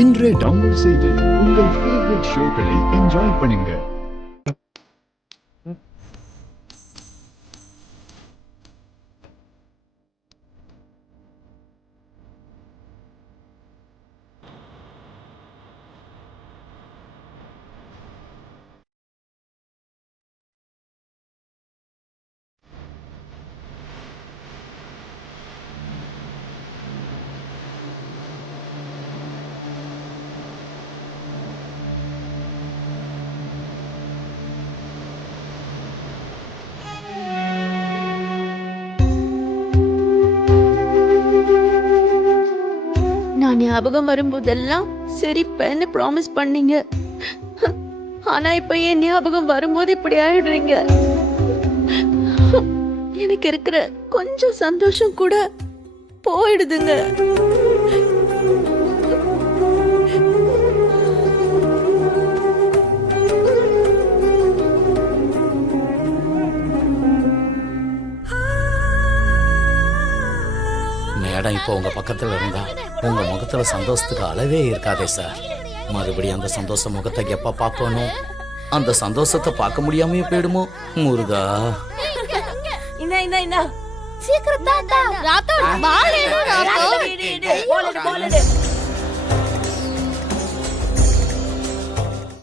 இன்றே டவுன்லோட் செய்து உங்கள் ஃபேவரட் ஷோக்களை என்ஜாய் பண்ணுங்க. நான் ஞாபகம் வரும்போதெல்லாம் சிரிப்பேன்னு ப்ராமிஸ் பண்ணீங்க. ஆனா இப்ப என் ஞாபகம் வரும்போது இப்படி ஆயிடுறீங்க. எனக்கு இருக்கிற கொஞ்சம் சந்தோஷம் கூட போயிடுதுங்க. மேடம் இப்போ உங்க பக்கத்துல இருந்தா உங்க முகத்துல சந்தோஷத்துக்கு அளவே இருக்காதே சார். மறுபடியும் அந்த சந்தோஷ முகத்தை எப்ப பார்ப்பனோ அந்த சந்தோஷத்தை பார்க்க முடியாமயே போயிடுமோ முருகா. சீக்கிரம் தாத்தா ராத்தோ பால் ஏனோ ராத்தோ